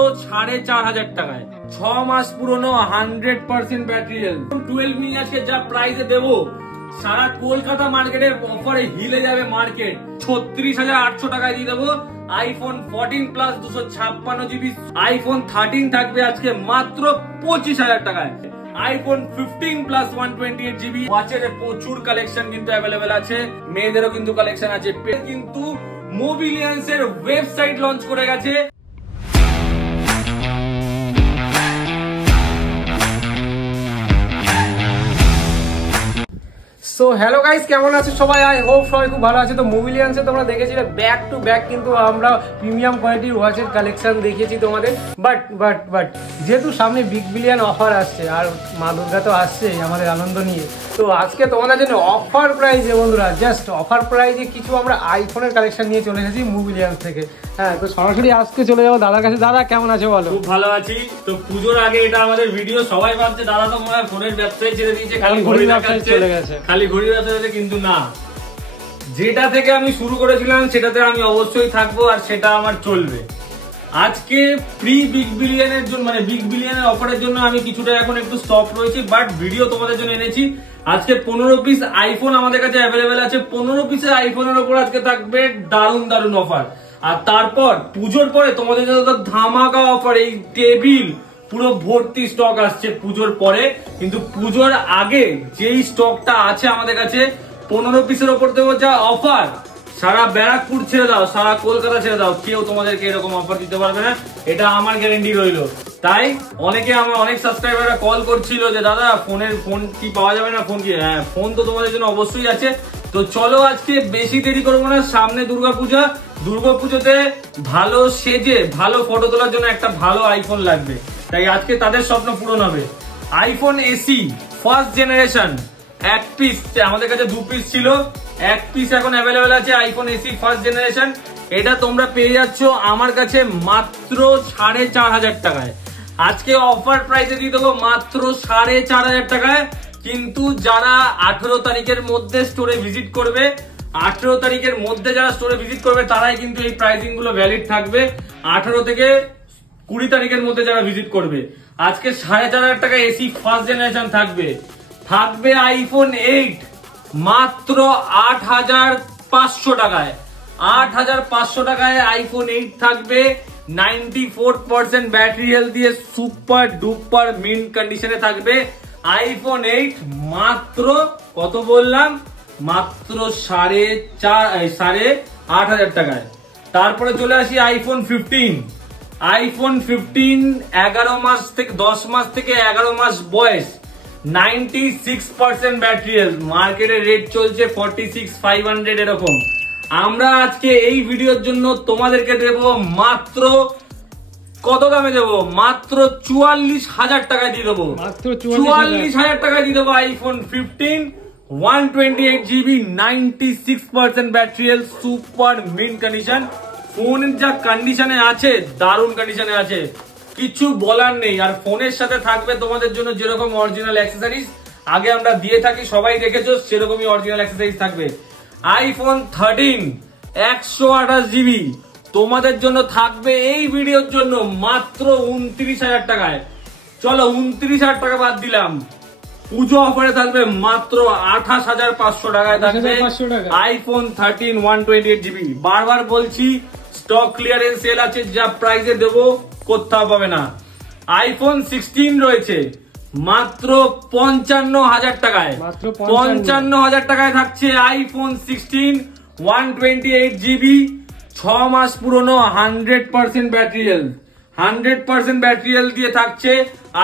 4,500 টাকায় 6 মাস পুরনো 100% battery health 12 mini আজকে যা প্রাইসে দেবো সারা কলকাতা মার্কেটের অফারে হিলে যাবে মার্কেট। 36,800 টাকায় দিয়ে দেবো আইফোন 14 প্লাস 256 জিবি। আইফোন 13 থাকবে আজকে মাত্র 25,000 টাকায়। IPhone 15 plus 128 GB. ওয়াচের প্রচুর কালেকশন কিন্তু অ্যাভেলেবেল আছে, মেয়েদেরও কিন্তু কালেকশন আছে। কিন্তু মোবিলিয়ান্স এর ওয়েবসাইট লঞ্চ করে গেছে। সো হ্যালো গাইস, কেমন আছো সবাই? আই হোপ সবাই খুব ভালো আছে। তো মোবিলিয়ান্সে তোমরা দেখেছিলে ব্যাক টু ব্যাক কিন্তু আমরা প্রিমিয়াম কোয়ালিটির ওয়াচের কালেকশন দেখিয়েছি তোমাদের। বাট যেহেতু সামনে বিগ বিলিয়ন অফার আসছে আর মা দুর্গা তো আসছে আমাদের আনন্দ নিয়ে, তো আজকে তোমাদের জন্য অফার প্রাইজে বন্ধুরা, জাস্ট অফার প্রাইজে কিছু আমরা আইফোনের কালেকশন নিয়ে চলে এসেছি মোবিলিয়ান্স থেকে। হ্যাঁ, তো সরাসরি আজকে চলে যাবো দাদার কাছে। দাদা কেমন আছে বলো? খুব ভালো আছি। তো পুজোর আগে এটা আমাদের ভিডিও, সবাই ভাবছে দাদা তো মনে হয় ফোনের ব্যবসায় ছেড়ে দিয়েছে, খালি ঘড়ি ব্যবসায় চলে গেছে, খালি ঘড়ি ব্যবসায়। কিন্তু না, যেটা থেকে আমি শুরু করেছিলাম সেটাতে আমি অবশ্যই থাকবো আর সেটা আমার চলবে। আজকে প্রি বিগ বিলিয়নের জন্য, মানে বিগ বিলিয়নের অফারের জন্য আমি কিছুটা এখন একটু স্টপ রয়েছি, বাট ভিডিও তোমাদের জন্য এনেছি। আজকে 15 পিস আইফোন আমাদের কাছে অ্যাভেলেবেল আছে। 15 পিসের আইফোনের উপর আজকে থাকবে দারুণ অফার। আর তারপর পুজোর পরে তোমাদের জন্য ধামাকা অফার। এই টেবিল পুরো ভর্তি স্টক আসছে পুজোর পরে, কিন্তু পুজোর আগে যেই স্টকটা আছে আমাদের কাছে 15 পিসের ওপর দেবো যা অফার, সারা ব্যারাকপুর ছেড়ে দাও, সারা কলকাতা ছেড়ে দাও, কেউ তোমাদেরকে এরকম অফার দিতে পারবে না, এটা আমার গ্যারেন্টি রইলো। তাই অনেকে আমার অনেক সাবস্ক্রাইবাররা কল করছিল যে দাদা ফোন কি পাওয়া যাবে না, ফোন কি? হ্যাঁ, ফোন তো তোমাদের জন্য অবশ্যই আছে। তো চলো আজকে বেশি দেরি করবো না, সামনে দুর্গাপূজা, দুর্গাপুজোতে ভালো সেজে ভালো ফটো তোলার জন্য একটা ভালো আইফোন লাগবে, তাই আজকে তাদের স্বপ্ন পূরণ হবে। আইফোন এসি ফার্স্ট জেনারেশন এক পিস, আমাদের কাছে 2 পিস ছিল, 1 পিস এখন অ্যাভেলেবেল আছে। আইফোন এসি ফার্স্ট জেনারেশন, এটা তোমরা পেয়ে যাচ্ছ আমার কাছে মাত্র 4,500 টাকায়। আজকে অফার প্রাইসে দিয়ে দেবো মাত্র 4,500 টাকায়। কিন্তু যারা 18 তারিখের মধ্যে স্টোরে ভিজিট করবে, 18 তারিখের মধ্যে যারা স্টোরে ভিজিট করবে তারাই কিন্তু এই প্রাইসিং গুলো ভ্যালিড থাকবে। 18 থেকে 20 তারিখের মধ্যে যারা ভিজিট করবে, আজকে 4,500 টাকা এসি ফার্স্ট জেনারেশন থাকবে আইফোন 8 মাত্র 8,500 টাকায়। 8,500 টাকায় আইফোন 8 থাকবে। 94% ব্যাটারি হেলথ দিয়ে সুপার ডুপার মিন্ট কন্ডিশনে থাকবে আইফোন 8 মাত্র কত বললাম? মাত্র 8,500 টাকায়। তারপরে চলে আসি আইফোন 15। আইফোন 15 11 মাস থেকে 10 মাস থেকে 11 মাস বয়স, 96% ব্যাটারি হেলথ, মার্কেটের রেট চলছে 46,500 এরকম। আমরা আজকে এই ভিডিওর জন্য তোমাদেরকে দেব মাত্র কত দামে দেবো? মাত্র 44,000 টাকায় দিয়ে দেবো। 44,000 টাকায় দিয়ে দেবো iPhone 15 128 GB 96% battery health, super mint condition. ফোনের যা কন্ডিশনে আছে, দারুণ কন্ডিশনে আছে, কিছু বলার নেই। আর ফোনের সাথে থাকবে তোমাদের জন্য যেরকম অরিজিনাল অ্যাক্সেসরিজ আগে আমরা দিয়ে থাকি, সবাই দেখেছো, সেরকমই অরিজিনাল অ্যাক্সেসরিজ থাকবে। আইফোন 13 128 জিবি তোমাদের জন্য থাকবে এই ভিডিওর জন্য মাত্র 29,000 টাকায়। চলো 29,000 টাকা বাদ দিলাম, পুজো অফারে থাকবে মাত্র 28,500 টাকায় থাকবে আইফোন 13 128 জিবি। বারবার বলছি স্টক ক্লিয়ারেন্স সেল আছে, যা প্রাইসে দেবো কোথাও পাবে না। আইফোন 16 রয়েছে মাত্র 55,000 টাকায়। 55,000 টাকায় থাকছে আইফোন 16 128 জিবি 6 মাস পুরনো 100% ব্যাটারি হেলথ। 100% ব্যাটারি হেলথ দিয়ে থাকছে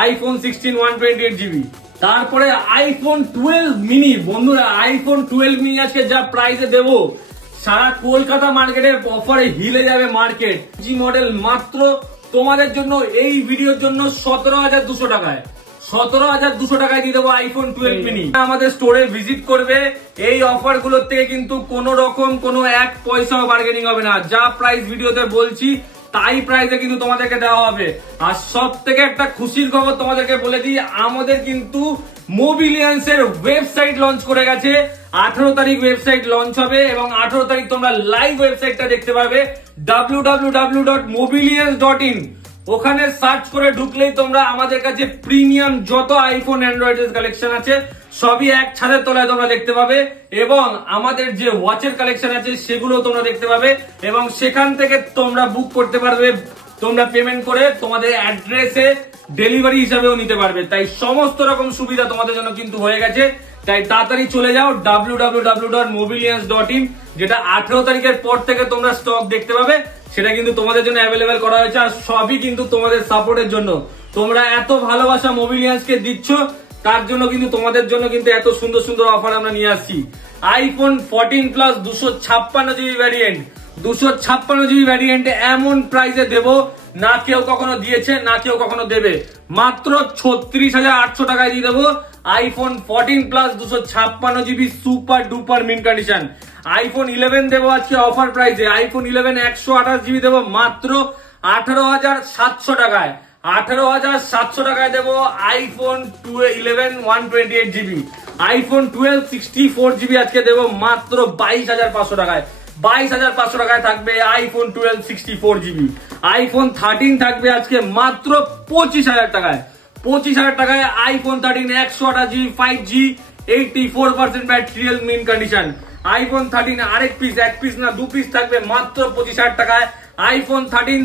আইফোন 16 128 জিবি। তারপরে আইফোন 12 মিনি বন্ধুরা, আইফোন 12 মিনি আজকে যা প্রাইসে দেবো সারা কলকাতা মার্কেটের অফারে হিলে যাবে মার্কেট। জি মডেল মাত্র তোমাদের জন্য এই ভিডিওর জন্য 17,200 টাকায়। 17,200 টাকায় দিয়ে দেবো আইফোন 12 মিনি। আমাদের স্টোরে ভিজিট করবে, এই অফার গুলোর থেকে কিন্তু কোন রকম কোনো 1 পয়সাও বার্গেনিং হবে না। যা প্রাইস ভিডিওতে বলছি তাই প্রাইসে কিন্তু তোমাদেরকে দেওয়া হবে। আর সব থেকে একটা খুশির খবর তোমাদেরকে বলে দিই, আমাদের কিন্তু মোবিলিয়ান্স এর ওয়েবসাইট লঞ্চ করে গেছে। 18 তারিখ ওয়েবসাইট লঞ্চ হবে এবং 18 তারিখ তোমরা লাইভ ওয়েবসাইটটা দেখতে পাবে www.mobilians.in। ওখানে সার্চ করে ঢুকলেই তোমরা আমাদের কাছে প্রিমিয়াম যত আইফোন অ্যান্ড্রয়েড কালেকশন আছে সবই এক ছাদের তলায় তোমরা দেখতে পাবে, এবং আমাদের যে ওয়াচের কালেকশন আছে সেগুলো তোমরা দেখতে পাবে, এবং সেখান থেকে তোমরা বুক করতে পারবে, তোমরা পেমেন্ট করে তোমাদের অ্যাড্রেসে ডেলিভারি হিসাবেও নিতে পারবে। তাই সমস্ত রকম সুবিধা তোমাদের জন্য কিন্তু হয়ে গেছে। তাই তাড়াতাড়ি চলে যাও www.mobilians.in, যেটা 18 তারিখের পর থেকে তোমরা স্টক দেখতে পাবে, সেটা কিন্তু তোমাদের জন্য অ্যাভেলেবেল করা হয়েছে। আর সবই কিন্তু তোমাদের সাপোর্টের জন্য, তোমরা এত ভালোবাসা মোবিলিয়ান্সকে দিচ্ছ, তার জন্য কিন্তু তোমাদের জন্য কিন্তু এত সুন্দর সুন্দর অফার আমরা নিয়ে আসছি। IPhone 14 plus 256 GB variant, 256 GB variant এমন প্রাইসে দেব না কেউ কখনো দিয়েছে, না কেউ কখনো দেবে। মাত্র 36,800 টাকায় দিয়ে দেবো iPhone 14 plus 256 GB super duper মিন কন্ডিশন। আইফোন 11 দেবো আজকে অফার প্রাইসে, আইফোন 11 128 জিবি দেবো মাত্র 18,700 টাকায়। 18,700 টাকায় দেবো আইফোন 11 128 জিবি। আইফোন 12 64 জিবি আজকে দেবো মাত্র 22,500 টাকায়। 22,500 টাকায় থাকবে আইফোন 12 64 জিবি। আইফোন 13 থাকবে আজকে মাত্র 25,000 টাকায়। 25,000 টাকায় আইফোন 13 128 জিবি 5G 84% ব্যাটারিয়াল মিন কন্ডিশন। আইফোন 13 আরেক পিস, এক পিস না 2 পিস থাকবে মাত্র 25,000 টাকায়। আইফোন 13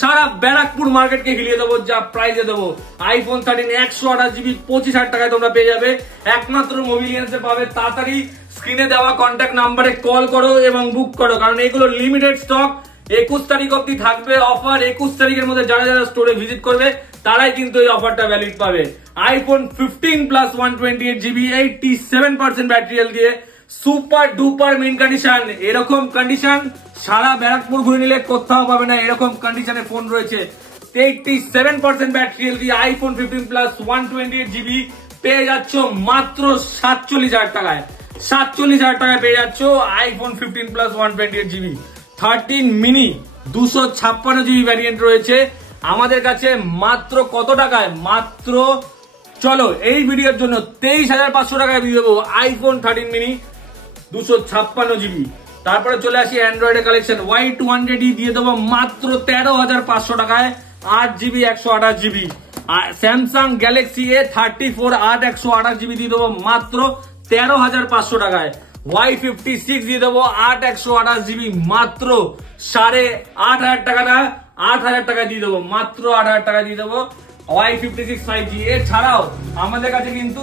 সারা ব্যারাকপুর মার্কেটকে হিলিয়ে দেবো যা প্রাইসে দেবো। আইফোন 13 128 জিবি 25,000 টাকায় তোমরা পেয়ে যাবে, একমাত্র মোবিলিয়ান্সে পাবে। তাড়াতাড়ি স্ক্রিনে দেওয়া কন্ট্যাক্ট নাম্বারে কল করো এবং বুক করো, কারণ এগুলো লিমিটেড স্টক। 21 তারিখ অব্দি থাকবে অফার। 21 তারিখের মধ্যে যারা যারা স্টোরে ভিজিট করবে তারাই কিন্তু এই অফারটা ভ্যালিড পাবে। আইফোন 15 প্লাস 128 জিবি 87% ব্যাটারিয়াল দিয়ে সুপার ডুপার মিন কন্ডিশন। এরকম কন্ডিশন সারা ব্যারাকপুর ঘুরে নিলে কোথাও পাবে না, এরকম কন্ডিশনে ফোন রয়েছে। 87% ব্যাটারিয়াল দিয়ে আইফোন 15 প্লাস 128 জিবি পেয়ে যাচ্ছ মাত্র 47,000 টাকায়। 47,000 টাকায় পেয়ে যাচ্ছ iPhone 15 plus 128 GB. 13 mini 256 GB variant রয়েছে আমাদের কাছে মাত্র কত টাকায়? মাত্র চলো এই ভিডিওর জন্য 23,500 টাকায় দিয়ে দেবো আইফোন 13 মিনি 256 জিবি। তারপরে চলে আসি অ্যান্ড্রয়েডের কালেকশন। Y200 দিয়ে দেবো মাত্র 13,500 টাকায় 8 জিবি 128 জিবি। আর স্যামসাং গ্যালাক্সি A34 8 128 জিবি দিয়ে দেবো মাত্র 13,500 টাকায়। Y56 দিয়ে দেবো 8 128 জিবি মাত্র 8,500 টাকা না 8,000 টাকা দিয়ে দেবো, মাত্র 8,000 টাকা দিয়ে দেবো Y56 5G। এছাড়াও আমাদের কাছে কিন্তু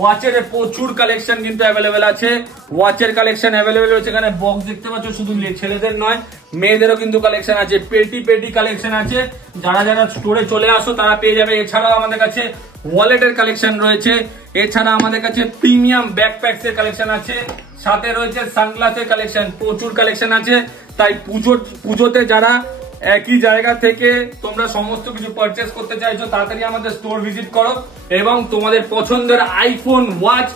ওয়াচের প্রচুর কালেকশন কিন্তু অ্যাভেলেবেল আছে। ওয়াচের কালেকশন অ্যাভেলেবেল রয়েছে, এখানে বক্স দেখতে পাচ্ছ, শুধু ছেলেদের নয় মেয়েদেরও কিন্তু কালেকশন আছে। পেটি কালেকশন আছে, যারা যারা স্টোরে চলে আসো তারা পেয়ে যাবে। এছাড়াও আমাদের কাছে ওয়ালেটের কালেকশন রয়েছে, এছাড়া আমাদের কাছে প্রিমিয়াম ব্যাকপ্যাকস এর কালেকশন আছে, সাথে রয়েছে সানগ্লাসের কালেকশন, প্রচুর কালেকশন আছে। তাই পুজোতে যারা একই জায়গা থেকে তোমরা সমস্ত কিছু পারচেস করতে চাইছো তাড়াতাড়ি আমাদের স্টোর ভিজিট করো এবং তোমাদের পছন্দের আইফোন, ওয়াচ,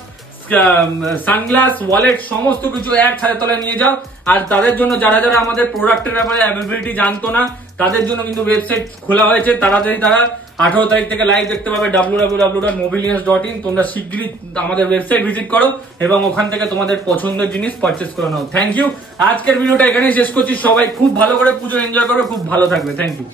সানগ্লাস, ওয়ালেট সমস্ত কিছু এক ছাদের তলায় নিয়ে যাও। আর তাদের জন্য যারা যারা আমাদের প্রোডাক্টের ব্যাপারে অ্যাভেলেবিলিটি জানতো না তাদের জন্য কিন্তু ওয়েবসাইট খোলা হয়েছে, তাড়াতাড়ি তারা 18 তারিখ থেকে লাইভ দেখতে পাবে www.mobilians.in। তোমরা শিগগিরই আমাদের ওয়েবসাইট ভিজিট করো এবং ওখান থেকে তোমাদের পছন্দের জিনিস পারচেস করে নাও। Thank you. আজকের ভিডিওটা এখানেই শেষ করছি। সবাই খুব ভালো করে পুজো এনজয় করবে, খুব ভালো থাকবে। Thank you.